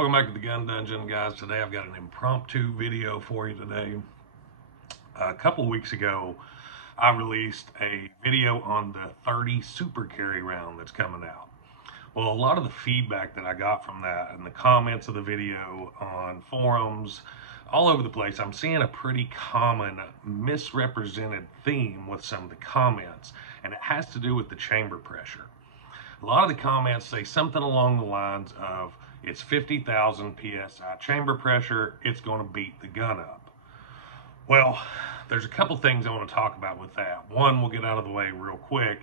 Welcome back to the Gun Dungeon, guys. Today I've got an impromptu video for you today. A couple weeks ago, I released a video on the 30 super carry round that's coming out. Well, a lot of the feedback that I got from that and the comments of the video on forums, all over the place, I'm seeing a pretty common misrepresented theme with some of the comments, and it has to do with the chamber pressure. A lot of the comments say something along the lines of, it's 50,000 PSI chamber pressure, it's going to beat the gun up. Well, there's a couple things I want to talk about with that. One, we'll get out of the way real quick.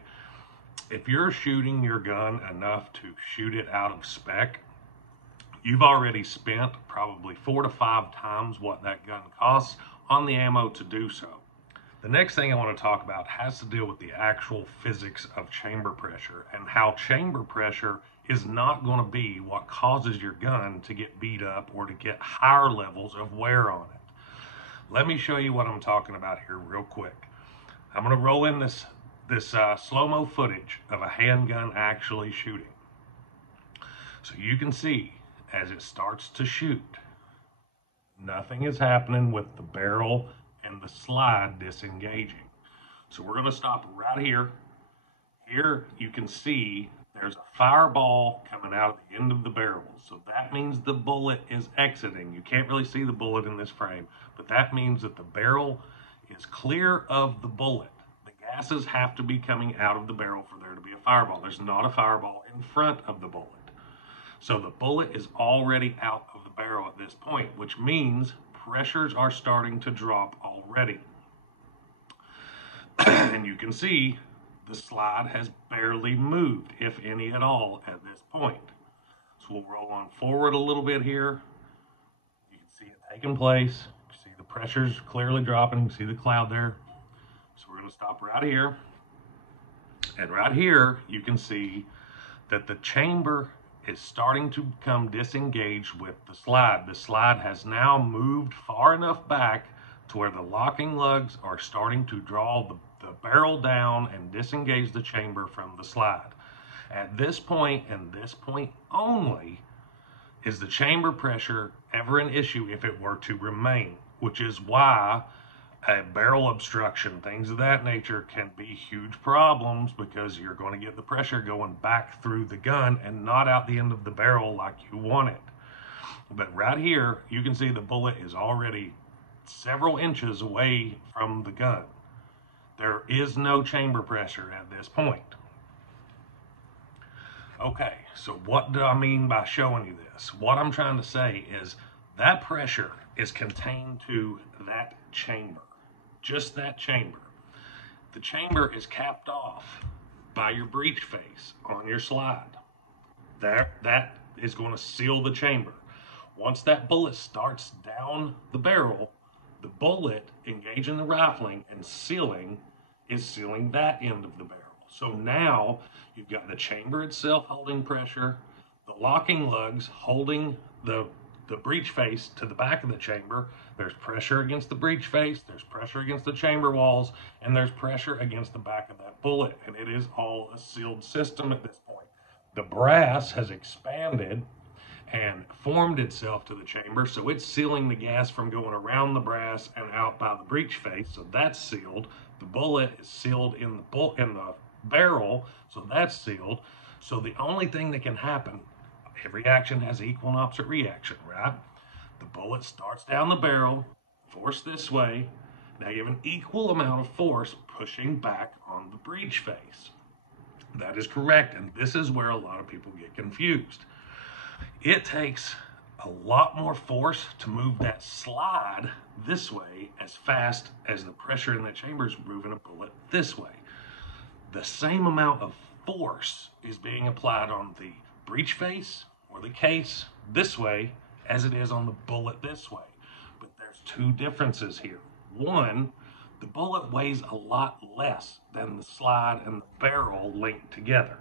If you're shooting your gun enough to shoot it out of spec, you've already spent probably 4 to 5 times what that gun costs on the ammo to do so. The next thing I want to talk about has to deal with the actual physics of chamber pressure and how chamber pressure is not going to be what causes your gun to get beat up or to get higher levels of wear on it. Let me show you what I'm talking about here real quick. I'm going to roll in this slow-mo footage of a handgun actually shooting. So you can see as it starts to shoot, nothing is happening with the barrel and the slide disengaging. So we're going to stop right here. Here you can see there's a fireball coming out of the end of the barrel. So that means the bullet is exiting. You can't really see the bullet in this frame, but that means that the barrel is clear of the bullet. The gases have to be coming out of the barrel for there to be a fireball. There's not a fireball in front of the bullet. So the bullet is already out of the barrel at this point, which means pressures are starting to drop already. And you can see the slide has barely moved, if any at all, at this point. So we'll roll on forward a little bit here. You can see it taking place. You can see the pressure's clearly dropping. You can see the cloud there. So we're going to stop right here. And right here, you can see that the chamber is starting to become disengaged with the slide. The slide has now moved far enough back to where the locking lugs are starting to draw the barrel down and disengage the chamber from the slide. At this point, and this point only, is the chamber pressure ever an issue if it were to remain, which is why a barrel obstruction, things of that nature, can be huge problems because you're going to get the pressure going back through the gun and not out the end of the barrel like you want it. But right here, you can see the bullet is already several inches away from the gun. There is no chamber pressure at this point. Okay, so what do I mean by showing you this? What I'm trying to say is that pressure is contained to that chamber. Just that chamber. The chamber is capped off by your breech face on your slide. That is going to seal the chamber. Once that bullet starts down the barrel, the bullet engaging the rifling and sealing is sealing that end of the barrel. So now you've got the chamber itself holding pressure, the locking lugs holding the breech face to the back of the chamber. There's pressure against the breech face, there's pressure against the chamber walls, and there's pressure against the back of that bullet. And it is all a sealed system at this point. The brass has expanded and formed itself to the chamber, so it's sealing the gas from going around the brass and out by the breech face, so that's sealed. The bullet is sealed in the barrel, so that's sealed. So the only thing that can happen, every action has equal and opposite reaction, right? The bullet starts down the barrel, force this way. Now you have an equal amount of force pushing back on the breech face. That is correct, and this is where a lot of people get confused. It takes a lot more force to move that slide this way as fast as the pressure in that chamber is moving a bullet this way. The same amount of force is being applied on the breech face or the case this way as it is on the bullet this way. But there's two differences here. One, the bullet weighs a lot less than the slide and the barrel linked together.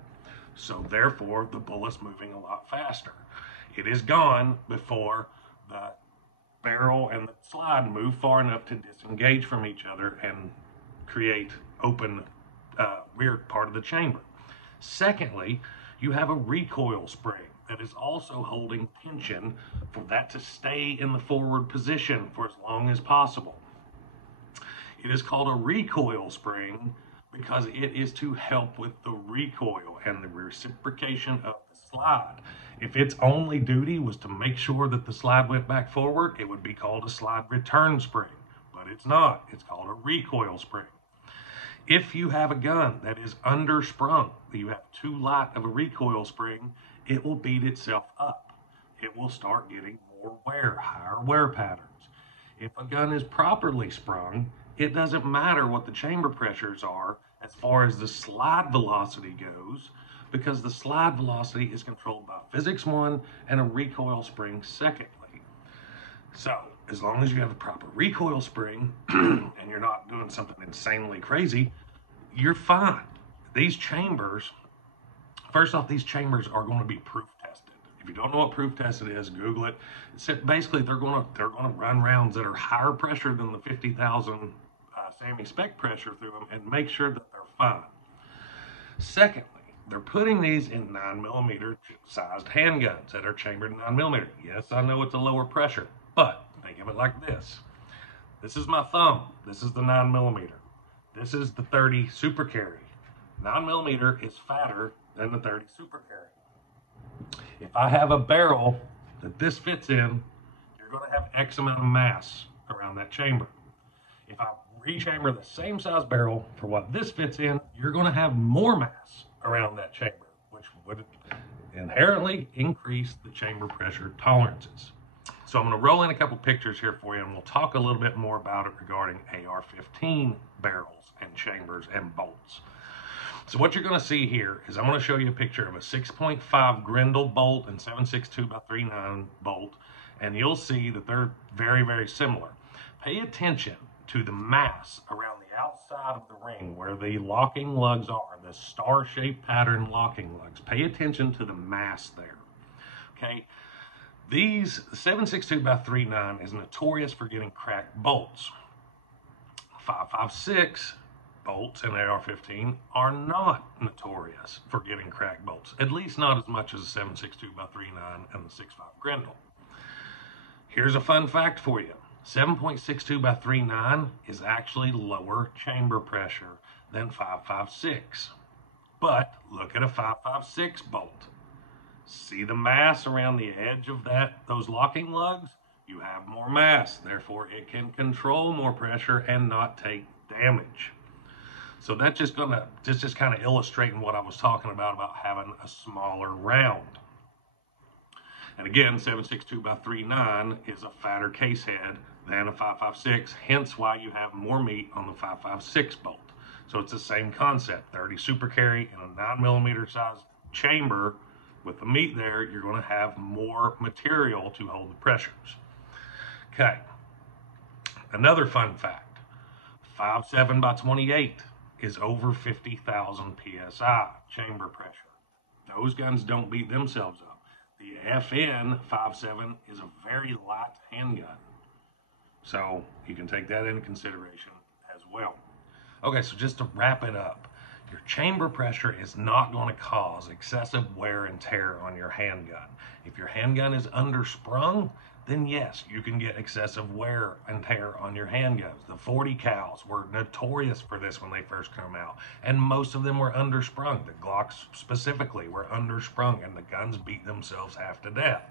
So therefore, the bullet's moving a lot faster. It is gone before the barrel and the slide move far enough to disengage from each other and create open rear part of the chamber. Secondly, you have a recoil spring. that is also holding tension for that to stay in the forward position for as long as possible. It is called a recoil spring because it is to help with the recoil and the reciprocation of the slide. If its only duty was to make sure that the slide went back forward, it would be called a slide return spring, but it's not. It's called a recoil spring. If you have a gun that is undersprung, you have too light of a recoil spring, it will beat itself up. It will start getting more wear, higher wear patterns. If a gun is properly sprung, it doesn't matter what the chamber pressures are as far as the slide velocity goes, because the slide velocity is controlled by physics 1 and a recoil spring secondly. So as long as you have a proper recoil spring and you're not doing something insanely crazy, you're fine. These chambers, first off, these chambers are going to be proof tested. If you don't know what proof tested is, Google it. Basically, they're going to run rounds that are higher pressure than the 50,000 SAAMI spec pressure through them and make sure that they're fine. Secondly, they're putting these in 9mm sized handguns that are chambered in 9mm. Yes, I know it's a lower pressure, but think of it like this. This is my thumb. This is the 9mm. This is the 30 super carry. 9mm is fatter than the 30 super carry. If I have a barrel that this fits in, you're going to have X amount of mass around that chamber. If I rechamber the same size barrel for what this fits in, you're going to have more mass around that chamber, which would inherently increase the chamber pressure tolerances. So I'm going to roll in a couple pictures here for you, and we'll talk a little bit more about it regarding AR-15 barrels and chambers and bolts. So what you're going to see here is I'm going to show you a picture of a 6.5 Grendel bolt and 7.62x39 bolt, and you'll see that they're very, very similar. Pay attention to the mass around the outside of the ring where the locking lugs are, the star-shaped pattern locking lugs. Pay attention to the mass there, okay? These 7.62x39 is notorious for getting cracked bolts. 5.56 bolts in AR-15 are not notorious for getting cracked bolts, at least not as much as the 7.62x39 and the 6.5 Grendel. Here's a fun fact for you. 7.62x39 is actually lower chamber pressure than 5.56. But look at a 5.56 bolt. See the mass around the edge of those locking lugs? You have more mass, therefore it can control more pressure and not take damage. So that's just kind of illustrating what I was talking about having a smaller round. And again, 7.62x39 is a fatter case head than a 5.56, hence why you have more meat on the 5.56 bolt. So it's the same concept, 30 super carry in a 9mm size chamber. With the meat there, you're going to have more material to hold the pressures. Okay, another fun fact, 5.7x28 is over 50,000 PSI chamber pressure. Those guns don't beat themselves up. The FN 5.7 is a very light handgun. So you can take that into consideration as well. Okay, so just to wrap it up, your chamber pressure is not going to cause excessive wear and tear on your handgun. If your handgun is undersprung, then yes, you can get excessive wear and tear on your handguns. The 40 cals were notorious for this when they first came out, and most of them were undersprung. The Glocks specifically were undersprung, and the guns beat themselves half to death.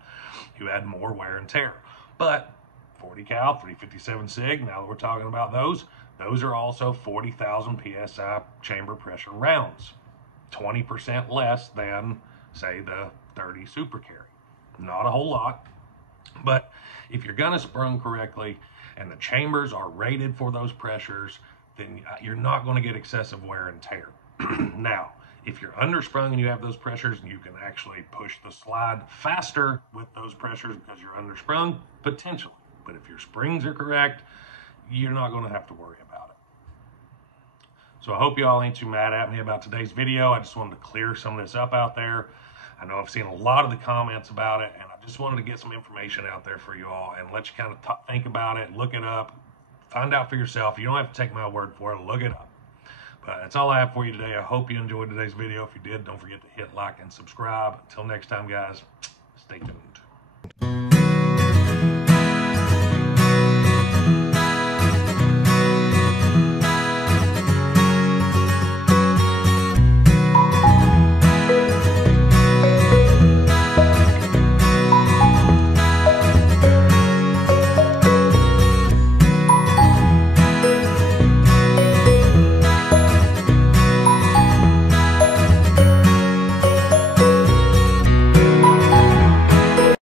You had more wear and tear. But 40 cal, 357 SIG, now that we're talking about those are also 40,000 PSI chamber pressure rounds. 20% less than, say, the 30 super carry. Not a whole lot. But if your gun is sprung correctly and the chambers are rated for those pressures, then you're not going to get excessive wear and tear. Now, if you're undersprung and you have those pressures and you can actually push the slide faster with those pressures because you're undersprung, potentially. But if your springs are correct, you're not going to have to worry about it. So I hope you all ain't too mad at me about today's video. I just wanted to clear some of this up out there. I know I've seen a lot of the comments about it, and I just wanted to get some information out there for you all and let you kind of think about it, look it up, find out for yourself. You don't have to take my word for it, look it up. But that's all I have for you today. I hope you enjoyed today's video. If you did, don't forget to hit like and subscribe. Until next time, guys, stay tuned.